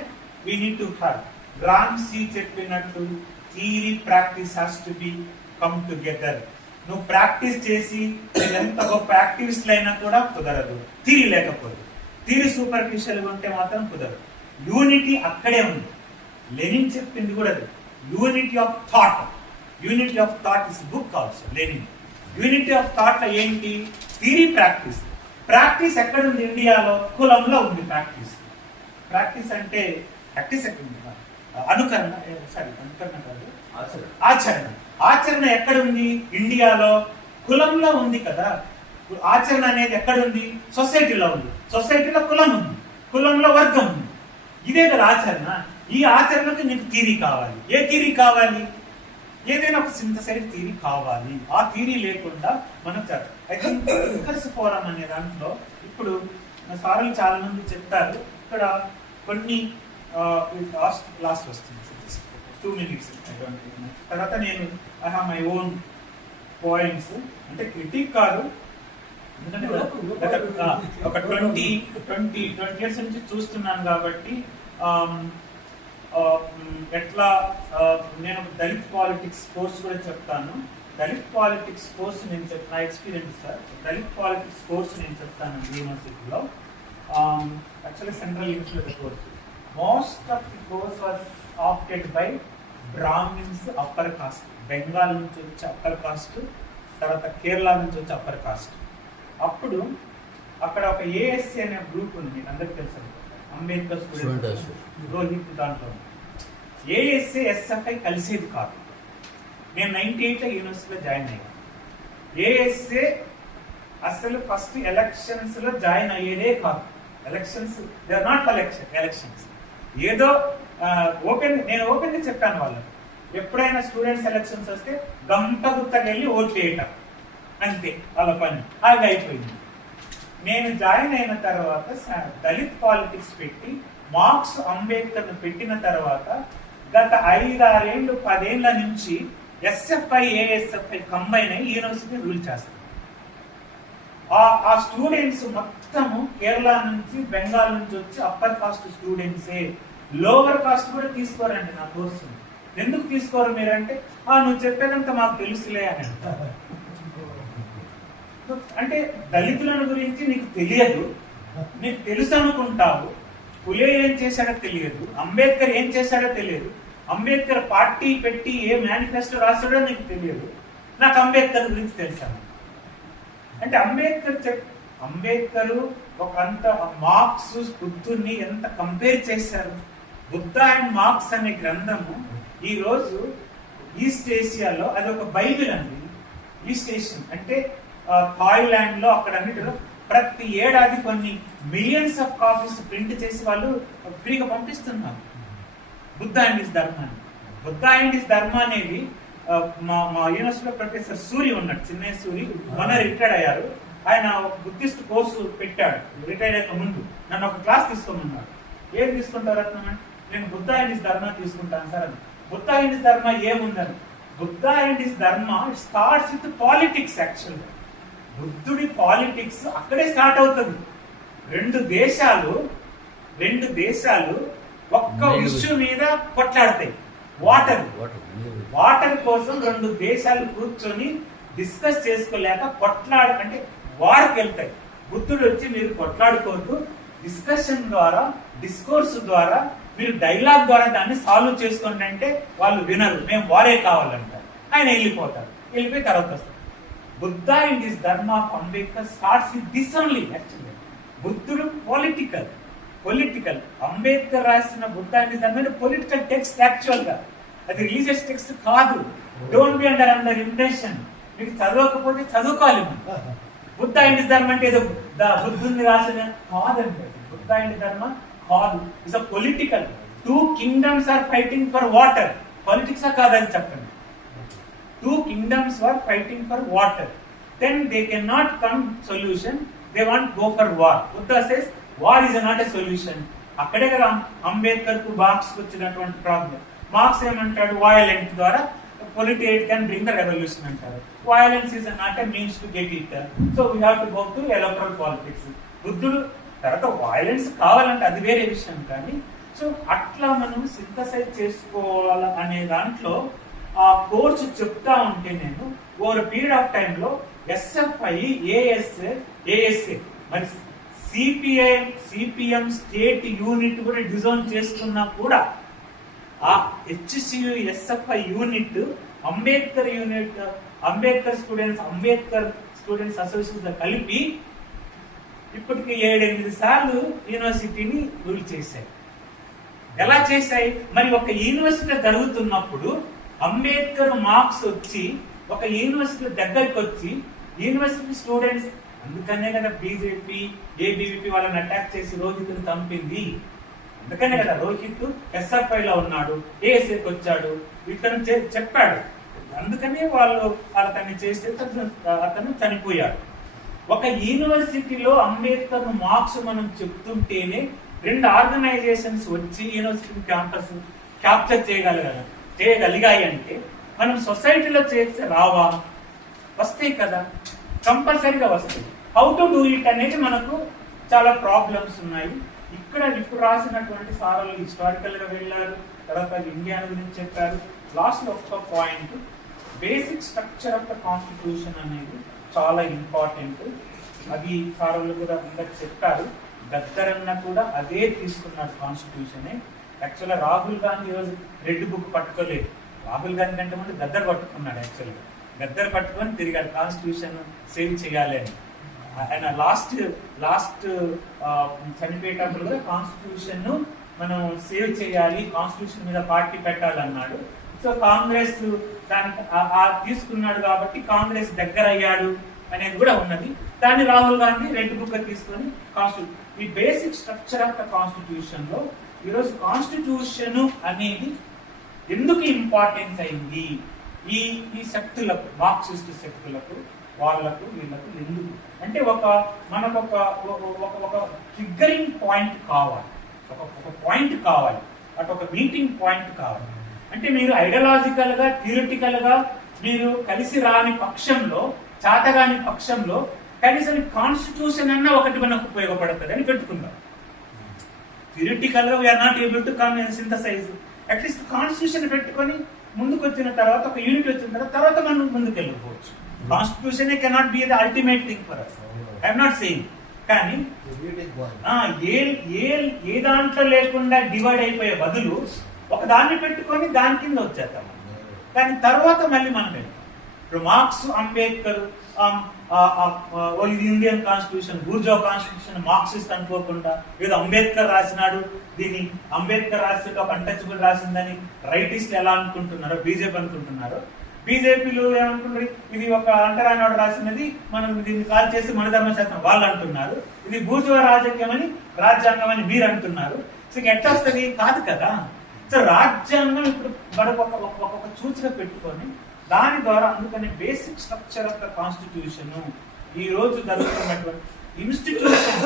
వీ నీడ్ టు హ్యావ్. రామ్సీ చెప్పినట్టు theory practice has to be come together. నువ్వు ప్రాక్టీస్ చేసి ఎంత గొప్ప యాక్టివిస్ట్లు అయినా కూడా కుదరదు థియరీ లేకపోతే. థియరీ సూపర్ఫిషియల్గా ఉంటే మాత్రం కుదరదు. యూనిటీ అక్కడే ఉంది. లెనిన్ చెప్పింది కూడా అది, unity of thought. Unity of thought is book also Lenin. Unity of thought ఏంటి? Theory practice. ప్రాక్టీస్ ఎక్కడుంది ఇండియాలో? కులంలో ఉంది ప్రాక్టీస్. ప్రాక్టీస్ అంటే ప్రాక్టీస్ ఎక్కడుంది? అనుకరణ కాదు, ఆచరణ. ఆచరణ ఎక్కడుంది ఇండియాలో? కులంలో ఉంది కదా. ఆచరణ అనేది ఎక్కడుంది? సొసైటీలో ఉంది. సొసైటీలో కులం ఉంది. కులంలో వర్గం ఉంది. ఇదే కదా ఆచరణ. ఈ ఆచరణకు నీకు థియరీ కావాలి. ఏ థియరీ కావాలి? ఏదైనా ఒక సింథసైడ్ థియరీ కావాలి. ఆ థియరీ లేకుండా మనం ఐ థింక్ వర్కర్స్ ఫోరం అనే దాంట్లో ఇప్పుడు సార్లు చాలా మంది చెప్తారు. ఇక్కడ కొన్ని లాస్ట్ వస్తుంది 2 minutes. తర్వాత నేను I have my own points. అంటే క్రిటిక్ కాదు, ఎందుకంటే ఒక 20 years నుంచి చూస్తున్నాను కాబట్టి ఎట్లా నేను దళిత్ పాలిటిక్స్ కోర్స్ కూడా చెప్తాను. దళిత్ పాలిటిక్స్ కోర్స్ నేను నా experience sir. Dalit politics course నేను చెప్తాను యూనివర్సిటీలో. Actually central university course. Most of the course was opted by Brahmins upper caste. Bengal నుంచి వచ్చే అప్పర్ కాస్ట్, తర్వాత కేరళ నుంచి వచ్చే అప్పర్ కాస్ట్. అప్పుడు అక్కడ ఒక ఏఎస్సీ అనే గ్రూప్ ఉంది, మీకు అందరికి తెలుసు, అంబేద్కర్ స్టూడెంట్స్ రోహిత్ దాంట్లో. ఏఎస్సీ ఎస్ఎఫ్ఐ కలిసేది కాదు. నేను 98లో యూనివర్సిటీలో జాయిన్ అయ్యాను. ఏఎస్సీ అసలు ఫస్ట్ ఎలక్షన్స్ లో జాయిన్ అయ్యేదే కాదు. Elections they are not for elections. ఏదో నేను ఓపెన్ గా చెప్పాను వాళ్ళకి, ఎప్పుడైనా స్టూడెంట్స్ ఎలక్షన్స్ వస్తే గంట గుత్తగా వెళ్ళి ఓట్లు వేయటం, అంతే వాళ్ళ పని. అది అయిపోయింది. నేను జాయిన్ అయిన తర్వాత దళిత్ పాలిటిక్స్ పెట్టి మార్క్స్ అంబేద్కర్ పెట్టిన తర్వాత గత 5-6 ఏళ్ళు 10 ఏళ్ల నుంచి ఎస్ఎఫ్ఐ ఏఎస్ఎఫ్ఐ కంబైన్ అయ్యి యూనివర్సిటీ రూల్ చేస్తారు. ఆ స్టూడెంట్స్ మొత్తము కేరళ నుంచి బెంగాల్ నుంచి వచ్చి అప్పర్ కాస్ట్ స్టూడెంట్సే. లోవర్ కాస్ట్ కూడా తీసుకోరండి నా కోర్సు. ఎందుకు తీసుకోరు మీరంటే, నువ్వు చెప్పేదంతా మాకు తెలుసులే అని. అంటే దళితులను గురించి నీకు తెలియదు, నీకు తెలుసు అనుకుంటావు. పులే ఏం చేశాడో తెలియదు, అంబేద్కర్ ఏం చేశాడో తెలియదు, అంబేద్కర్ పార్టీ పెట్టి ఏ మేనిఫెస్టో రాశాడో నీకు తెలియదు. నాకు అంబేద్కర్ గురించి తెలుసాను అంటే అంబేద్కర్ ఒక అంత మార్క్స్ బుద్ధుని ఎంత కంపేర్ చేశారు. బుద్ధ అండ్ మార్క్స్ అనే గ్రంథము ఈ రోజు ఈస్ట్ ఏషియాలో అది ఒక బైబిల్ అండి. ఈస్ట్ ఏషియన్ అంటే థాయిలాండ్ లో అక్కడ అన్నిటిలో ప్రతి ఏడాది కొన్ని మిలియన్స్ ఆఫ్ కాపీస్ ప్రింట్ చేసి వాళ్ళు ఫ్రీగా పంపిస్తున్నారు బుద్ధ అండ్ హిస్ ధర్మాన్ని. బుద్ధ అండ్ హిస్ ధర్మ అనేది మా యూనివర్సిటీలో ప్రొఫెసర్ సూరి ఉన్నాడు, చిన్నయ్య సూరి, మొన్న రిటైర్డ్ అయ్యారు. ఆయన బుద్ధిస్ట్ కోర్సు పెట్టాడు రిటైర్డ్ అయ్యక ముందు. నన్ను ఒక క్లాస్ తీసుకోమన్నాడు. ఏం తీసుకుంటారు అంటే, నేను బుద్ధ అండ్ హిస్ ధర్మ తీసుకుంటాను సార్ అని. బుద్ధ అండ్ హిస్ ధర్మ ఏముందని, బుద్ధ అండ్ హిస్ ధర్మ ఇట్ స్టార్ట్స్ విత్ పాలిటిక్స్. యాక్చువల్గా బుద్ధుడి పాలిటిక్స్ అక్కడే స్టార్ట్ అవుతుంది. రెండు దేశాలు ఒక్క ఇష్యూ మీద కొట్లాడతాయి. వాటర్ కోసం రెండు దేశాలు కూర్చొని డిస్కస్ చేసుకోలేక అంటే వార్కి వెళ్తాయి. బుద్ధుడు వచ్చి మీరు కొట్లాడుకోవద్దు, డిస్కషన్ ద్వారా, డిస్కోర్స్ ద్వారా, మీరు డైలాగ్ ద్వారా దాన్ని సాల్వ్ చేసుకోండి అంటే వాళ్ళు వినరు, మేము వారే కావాలంటారు. ఆయన వెళ్ళిపోయి తర్వాత వస్తారు. బుద్ధ అండ్ హిస్ ధర్మ of Ambedkar starts with this only. Actually బుద్ధుడు పొలిటికల్ అంబేద్కర్ రాసిన బుద్ధ అండ్ హిస్ ధర్మ పొలిటికల్ టెక్స్ట్. యాక్చువల్ గా అది రిలీజియస్ టెక్స్ట్ కాదు. Don't be under impression. మీకు చదవకపోతే చదువుకోవాలి. బుద్ధ అండ్ హిస్ ధర్మ అంటే ఏదో బుద్ధుని రాసిన కాదండి. బుద్ధ అండ్ ధర్మ కాదు. It's a political. 2 kingdoms are fighting for water. Politics కాదని చెప్పండి. 2 kingdoms were fighting for water. Then they cannot come solution. They want go for war. Buddha says war is not a solution. అక్కడే కదా అంబేద్కర్ కు Marx వచ్చినటువంటి problem. Marx ఏమంటాడు, violent ద్వారా politic can bring the revolution అంటారు. Violence is not a means to get it. So we have to go to electoral politics. బుద్ధుడు తర్వాత violence కావాలంటే అది వేరే విషయం. కానీ సో అట్లా మనం సింథసైజ్ చేసుకోవాలి అనే దాంట్లో ఆ కోర్సు చెప్తా ఉంటే నేను ఓవర్ పీరియడ్ ఆఫ్ టైమ్ లో ఎస్ఎఫ్ఐ ఏఎస్ఏ మరి సిపిఎం స్టేట్ యూనిట్ కూడా డిజైన్ చేసుకున్నా కూడా ఆ HCU SFI unit Ambedkar students association కలిపి ఇప్పటికి 7-8 సార్లు యూనివర్సిటీని రూల్ చేశాయి. ఎలా చేశాయి? మరి ఒక యూనివర్సిటీ జరుగుతున్నప్పుడు అంబేద్కర్ మార్క్స్ వచ్చి ఒక యూనివర్సిటీ దగ్గరికి వచ్చి యూనివర్సిటీ స్టూడెంట్స్ అందుకనే కదా బీజేపీ ఏబీవీపీ వాళ్ళని అటాక్ చేసి రోహిత్ని చంపింది. అందుకనే కదా రోహిత్ SFI లో ఉన్నాడు, ఏఎస్ఏకి వచ్చాడు, ఇతను చెప్పాడు. అందుకనే వాళ్ళు అతన్ని చేస్తే అతను చనిపోయాడు. ఒక యూనివర్సిటీలో అంబేద్కర్ మార్క్స్ మనం చెప్తుంటేనే 2 ఆర్గనైజేషన్స్ వచ్చి యూనివర్సిటీ క్యాంపస్ క్యాప్చర్ చేయగలిగాయి అంటే మనం సొసైటీలో చేస్తే రావా? వస్తాయి కదా, కంపల్సరీగా వస్తాయి. హౌ టు డూ ఇట్ అనేది మనకు చాలా ప్రాబ్లమ్స్ ఉన్నాయి. ఇప్పుడు రాసినటువంటి సార్లు హిస్టారికల్ గా వెళ్ళారు, తర్వాత ఇండియా గురించి చెప్పారు. లాస్ట్ లో ఒక point, basic structure of the constitution అనేది చాలా ఇంపార్టెంట్. అది సార్లు కూడా అందరికి చెప్పారు. గద్దరన్న కూడా అదే తీసుకున్నాడు కాన్స్టిట్యూషన్. యాక్చువల్గా రాహుల్ గాంధీ ఈరోజు రెడ్ బుక్ పట్టుకోలేదు. రాహుల్ గాంధీ కంటే ముందు గద్దర్ పట్టుకున్నాడు. యాక్చువల్గా గద్దర్ పట్టుకొని తిరిగాడు కాన్స్టిట్యూషన్ సేవ్ చేయాలి అని. ఆయన లాస్ట్ చనిపోయేటప్పుడు కూడా కాన్స్టిట్యూషన్ మనం సేవ్ చేయాలి, కాన్స్టిట్యూషన్ మీద పార్టీ పెట్టాలన్నాడు. సో కాంగ్రెస్ దానికి తీసుకున్నాడు కాబట్టి కాంగ్రెస్ దగ్గర అయ్యాడు అనేది కూడా ఉన్నది. దాన్ని రాహుల్ గాంధీ రెడ్ బుక్ తీసుకొని కాన్స్టిట్యూషన్, ఈ basic structure of the constitution లో ఈరోజు కాన్స్టిట్యూషన్ అనేది ఎందుకు ఇంపార్టెన్స్ అయింది, ఈ శక్తులకు, మార్క్సిస్ట్ శక్తులకు, వీళ్ళకు ఎందుకు అంటే మనకు ఒక ట్రిగ్గరింగ్ పాయింట్ కావాలి, ఒక పాయింట్ కావాలి, అటు ఒక మీటింగ్ పాయింట్ కావాలి. అంటే మీరు ఐడియాలజికల్ గా, థియరిటికల్ గా మీరు కలిసి రాని పక్షంలో, చాతగాని పక్షంలో కనీసం కాన్స్టిట్యూషన్ అన్నా ఒకటి మనకు ఉపయోగపడుతుంది అని పెట్టుకుందాం. థియరిటికల్ గా we are not able to come and synthesize. At least constitution పెట్టుకొని ముందుకు వచ్చిన తర్వాత, ఒక యూనిట్ వచ్చిన తర్వాత మనం ముందుకు వెళ్ళిపోవచ్చు. Constitution cannot be the ultimate thing for us, I'm not saying. కానీ ఏ దాంట్లో లేకుండా డివైడ్ అయిపోయే బదులు ఒక దాన్ని పెట్టుకొని దాని కింద వచ్చేద్దాం. కానీ తర్వాత మళ్ళీ మనం వెళ్తాం. ఇప్పుడు మార్క్స్, అంబేద్కర్, ఇది Indian constitution, Burja constitution Marxist అనుకోకుండా ఏదో అంబేద్కర్ రాసినాడు, దీన్ని అంబేద్కర్ రాసి ఒక అన్టచబుల్ రాసిందని రైటిస్ట్ ఎలా అనుకుంటున్నారో, బీజేపీ అనుకుంటున్నారో, బీజేపీలు ఏమనుకుంటారు, ఇది ఒక అంటరానివాడు రాసినది, మనం దీన్ని కాల్ చేసి మన ధర్మశాస్త్రం వాళ్ళు అంటున్నారు, ఇది బూర్జా రాజ్యాంగం అని మీరు అంటున్నారు. సో ఎట్లా వస్తుంది? కాదు కదా. సో రాజ్యాంగం ఇప్పుడు మనకు ఒక సూచన పెట్టుకొని దాని ద్వారా, అందుకని basic structure of the constitution ఈ రోజు జరుగుతున్నటువంటి ఇన్స్టిట్యూషన్,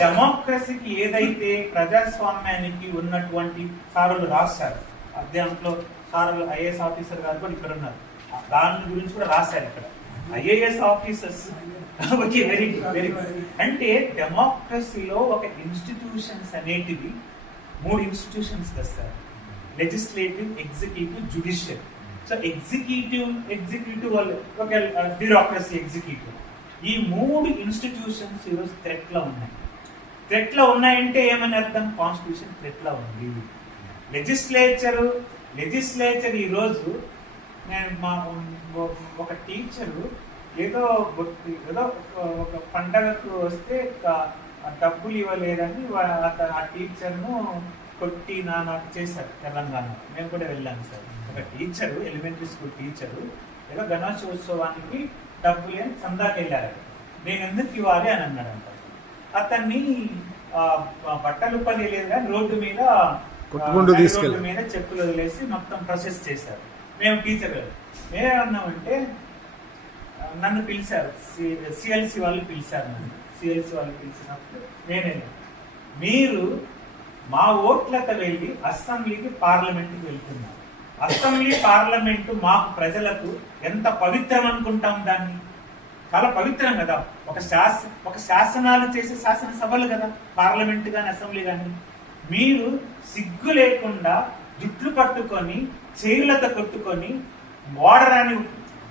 డెమోక్రసీకి ఏదైతే ప్రజాస్వామ్యానికి ఉన్నటువంటి సారులు రాశారు, దాంట్లో సారులు ఐఏఎస్ ఆఫీసర్ గారు కూడా ఇక్కడ ఉన్నారు, దాని గురించి కూడా రాశారు ఇక్కడ. ఐఏఎస్ ఆఫీసర్స్ వెరీ వెరీ అంటే డెమోక్రసీలో ఒక ఇన్స్టిట్యూషన్స్ అనేటివి 3 ఇన్స్టిట్యూషన్స్ వస్తారు: legislative, executive, judicial. So executive వాళ్ళు ఒక బ్యూరోక్రసీ, ఎగ్జిక్యూటివ్. ఈ 3 ఇన్స్టిట్యూషన్స్ ఈరోజు థ్రెట్ లో ఉన్నాయి. థ్రెట్ లో ఉన్నాయంటే ఏమని అర్థం? కాన్స్టిట్యూషన్ థ్రెట్ లో ఉంది. లెజిస్లేచర్ ఈరోజు, నేను ఒక టీచరు ఏదో ఒక పండగకు వస్తే డబ్బులు ఇవ్వలేదని ఆ టీచర్ను కొట్టి నాకు చేశారు తెలంగాణ. మేము కూడా వెళ్ళాను సార్. ఒక టీచరు, ఎలిమెంటరీ స్కూల్ టీచరు ఏదో గణేశోత్సవానికి డబ్బులే సందాకి వెళ్ళారు. నేను ఎందుకు ఇవ్వాలి అని అన్నాడంట. అతన్ని బట్టలు పనిలేదు కానీ రోడ్డు మీద చెప్పులు వదిలేసి మొత్తం ప్రాసెస్ చేశారు. మేము టీచర్ మేమేమన్నామంటే, నన్ను పిలిచారు, సిఎల్సి వాళ్ళు పిలిచారు. సిఎల్సి వాళ్ళు పిలిచినప్పుడు నేనే, మీరు మా ఓట్లతో వెళ్ళి అసెంబ్లీకి, పార్లమెంట్కి వెళ్తున్నారు. అసెంబ్లీ, పార్లమెంటు మాకు ప్రజలకు ఎంత పవిత్రం అనుకుంటాం దాన్ని. చాలా పవిత్రం కదా. ఒక శాసనాలు చేసే శాసనసభలు కదా పార్లమెంట్ కానీ అసెంబ్లీ కానీ. మీరు సిగ్గు లేకుండా జుట్లు పట్టుకొని, చేతులతో కొట్టుకొని, వాడరాని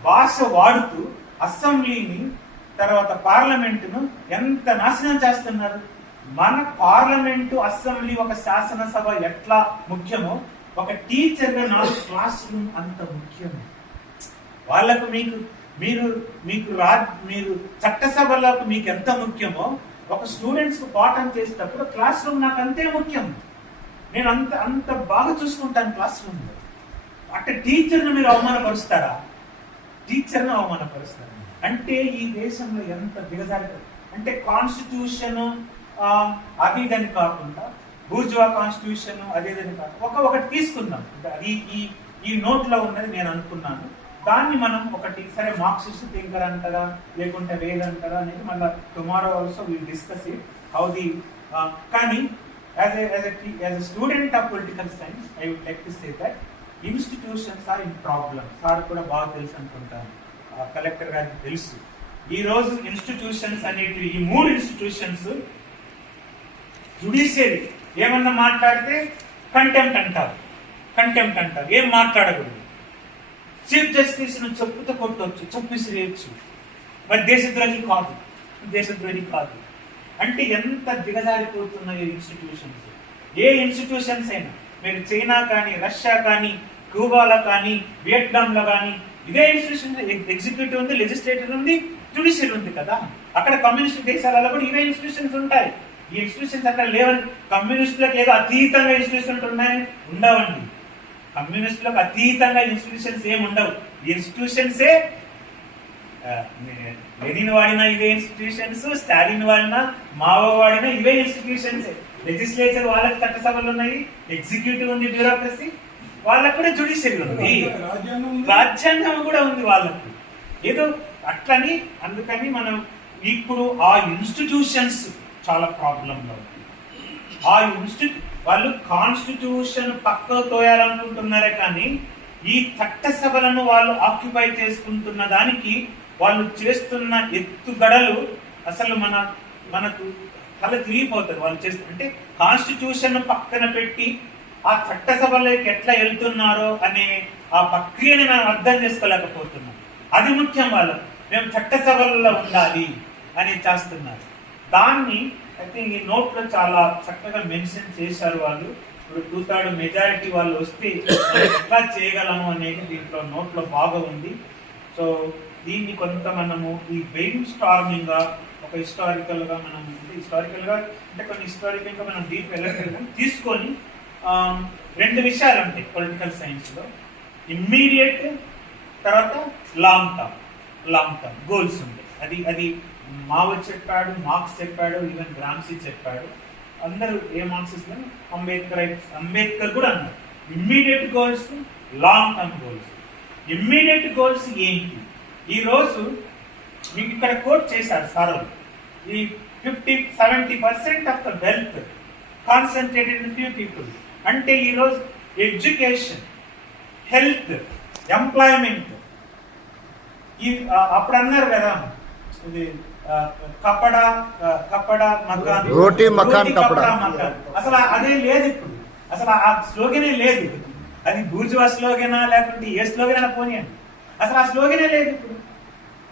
భాష వాడుతూ అసెంబ్లీని, తర్వాత పార్లమెంటును ఎంత నాశనం చేస్తున్నారు. మన పార్లమెంటు, అసెంబ్లీ, ఒక శాసనసభ ఎట్లా ముఖ్యమో, ఒక టీచర్ గా నాకు క్లాస్ రూమ్ అంత ముఖ్యము. వాళ్ళకు మీరు చట్టసభలకు మీకు ఎంత ముఖ్యమో, ఒక స్టూడెంట్స్ కు పాఠం చేసేటప్పుడు క్లాస్ రూమ్ నాకు అంతే ముఖ్యం. నేను అంత బాగా చూసుకుంటాను క్లాస్ రూమ్ లో. అక్కడ టీచర్ను మీరు అవమానపరుస్తారా? టీచర్ను అవమానపరుస్తారు. అంటే ఈ దేశంలో ఎంత దిగజారి, అంటే కాన్స్టిట్యూషన్ అది ఇదని కాకుండా బూర్జువా కాన్స్టిట్యూషన్ అదేదని కాకుండా ఒకటి తీసుకుందాం. అది ఈ నోట్లో ఉన్నది నేను అనుకున్నాను. దాన్ని మనం ఒకటి సరే మార్క్సిస్ట్ థింకర్ అంటారా లేకుంటే వేదంటారా అనేది మళ్ళీ tomorrow also will discuss it how the కానీ as a student of political science I would like to say that institutions are in problem. Sir కూడా బాగా తెలుసు అనుకుంటాను, కలెక్టర్ గారికి తెలుసు. ఈ రోజు ఇన్స్టిట్యూషన్స్ అనేటివి ఈ 3 ఇన్స్టిట్యూషన్స్ జుడిషియరీ ఏమన్నా మాట్లాడితే కంటెంప్ట్ అంటారు, ఏం మాట్లాడకూడదు. చీఫ్ జస్టిస్ ను చెప్పుతో కొట్టవచ్చు, చెప్పు విసిరేయచ్చు, మరి దేశద్రోహి కాదు. అంటే ఎంత దిగజారిపోతున్నాయో ఇన్స్టిట్యూషన్స్. ఏ ఇన్స్టిట్యూషన్స్ అయినా మీరు చైనా కానీ రష్యా కానీ క్యూబాలో కానీ వియట్నాంలో కానీ ఇదే ఇన్స్టిట్యూషన్, ఎగ్జిక్యూటివ్ ఉంది, లెజిస్లేటివ్ ఉంది, జ్యుడిషియరీ ఉంది కదా. అక్కడ కమ్యూనిస్ట్ దేశాలలో కూడా ఇవే ఇన్స్టిట్యూషన్స్ ఉంటాయి. ఈ ఇన్స్టిట్యూషన్స్ అక్కడ లేవని కమ్యూనిస్టులకు ఏదో అతీతంగా ఇన్స్టిట్యూషన్స్ ఉన్నాయని ఉండవండి. కమ్యూనిస్టులకు అతీతంగా ఇన్స్టిట్యూషన్స్ ఏమి ఉండవు. ఈ ఇన్స్టిట్యూషన్సే లెనిన్ వాడిన ఇవే ఇన్స్టిట్యూషన్స్, స్టాలిన్ వాడిన, మావో వాడిన ఇవే ఇన్స్టిట్యూషన్స్. లెజిస్లేచర్ వాళ్ళకి చట్టసభలు ఉన్నాయి, ఎగ్జిక్యూటివ్ ఉంది, బ్యూరోక్రసీ, వాళ్ళకు కూడా జ్యుడిషియరీ ఉంది, రాజ్యాంగం కూడా ఉంది వాళ్ళకు. ఏదో అట్లని అందుకని మనం ఇప్పుడు ఆ ఇన్స్టిట్యూషన్స్ చాలా ప్రాబ్లంలో ఉంది. వాళ్ళు కాన్స్టిట్యూషన్ పక్కకు తోయాలనుకుంటున్నారే కానీ ఈ చట్టసభలను వాళ్ళు ఆక్యుపై చేసుకుంటున్న దానికి వాళ్ళు చేస్తున్న ఎత్తుగడలు అసలు మనకు తల తిరిగిపోతుంది. వాళ్ళు అంటే కాన్స్టిట్యూషన్ పక్కన పెట్టి ఆ చట్టసభలోకి ఎట్లా వెళ్తున్నారో అనే ఆ ప్రక్రియని మనం అర్థం చేసుకోలేకపోతున్నాం. అది ముఖ్యం. వాళ్ళు మేము చట్టసభలలో ఉండాలి అని చేస్తున్నారు. దాన్ని అయితే ఈ నోట్లో చాలా చక్కగా మెన్షన్ చేశారు వాళ్ళు. ఇప్పుడు 2/3 మెజారిటీ వాళ్ళు వస్తే ఎట్లా చేయగలము అనేది దీంట్లో నోట్లో బాగా ఉంది. సో దీన్ని కొంత మనము ఈ బ్రెయిన్ స్టార్మింగ్ గా ఒక హిస్టారికల్ గా మనం కొన్ని హిస్టారికల్ గా మనం డీప్ వెళ్ళగలిగాం తీసుకొని 2 విషయాలు ఉంటాయి పొలిటికల్ సైన్స్ లో. ఇమ్మీడియట్ తర్వాత లాంగ్ టర్మ్ గోల్స్ ఉంటాయి. అది మావో చెప్పాడు, మార్క్స్ చెప్పాడు, ఈవెన్ గ్రామ్సీ చెప్పాడు. అందరూ ఏ మార్క్సిస్ట్ అంబేద్కర్ కూడా అన్నారు. Immediate goals, long term goals. Immediate goals ఏంటి? ఈ రోజు మీకు ఇక్కడ కోట్ చేశారు సార్, ఈ 50-70% of the wealth concentrated in few people. అంటే ఈరోజు ఎడ్యుకేషన్, హెల్త్, ఎంప్లాయ్మెంట్, అప్పుడు అన్నారు కదా ఇది కప్పడా మకాన్, రోటీ మకాన్ కప్పడా. అసలు అదే లేదు ఇప్పుడు. అసలు ఆ స్లోగనే లేదు. అది బూర్జువా స్లోగనా లేకుంటే ఏ స్లోగన్ పోనీయండి, అసలు ఆ స్లోగనే లేదు ఇప్పుడు.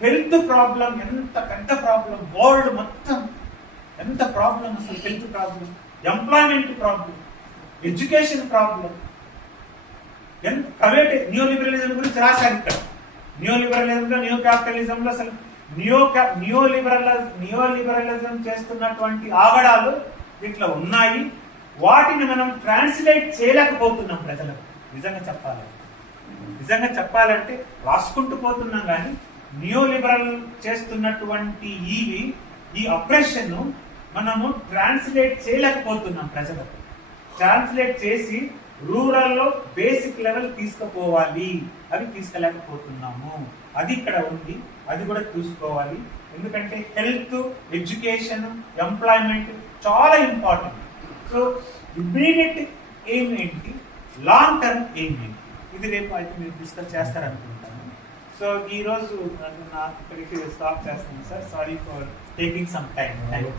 హెల్త్ ప్రాబ్లం ఎంత పెద్ద ప్రాబ్లం, వరల్డ్ మొత్తం ఎంత ప్రాబ్లం అసలు. Health problem, employment problem, education problem. Private new liberalism గురించి రాశారు ఇక్కడ. న్యూ లిబరలిజంలో, న్యూ క్యాపిటలిజంలో అసలు న్యూ లిబరలిజం చేస్తున్నటువంటి ఆగడాలు దీంట్లో ఉన్నాయి. వాటిని మనం ట్రాన్స్లేట్ చేయలేకపోతున్నాం ప్రజలకు. నిజంగా చెప్పాలంటే రాసుకుంటూ పోతున్నాం కానీ న్యూ లిబరల్ చేస్తున్నటువంటి ఈ అప్రెషన్ మనము ట్రాన్స్లేట్ చేయలేకపోతున్నాం ప్రజలకు. ట్రాన్స్లేట్ చేసి రూరల్లో బేసిక్ లెవెల్ తీసుకుపోవాలి, అవి తీసుకెళ్ళకపోతున్నాము. అది ఇక్కడ ఉంది, అది కూడా చూసుకోవాలి. ఎందుకంటే హెల్త్, ఎడ్యుకేషన్, ఎంప్లాయ్మెంట్ చాలా ఇంపార్టెంట్. సో ఇమ్మీడియట్ ఎయిమ్ ఏంటి, లాంగ్ టర్మ్ ఎయిమ్ ఏంటి, ఇది రేపు అయితే మీరు డిస్కస్ చేస్తారనుకుంటాను. సో ఈ రోజు ఇక్కడికి స్టాప్ చేస్తాను sir. Sorry for taking some time. Thank you.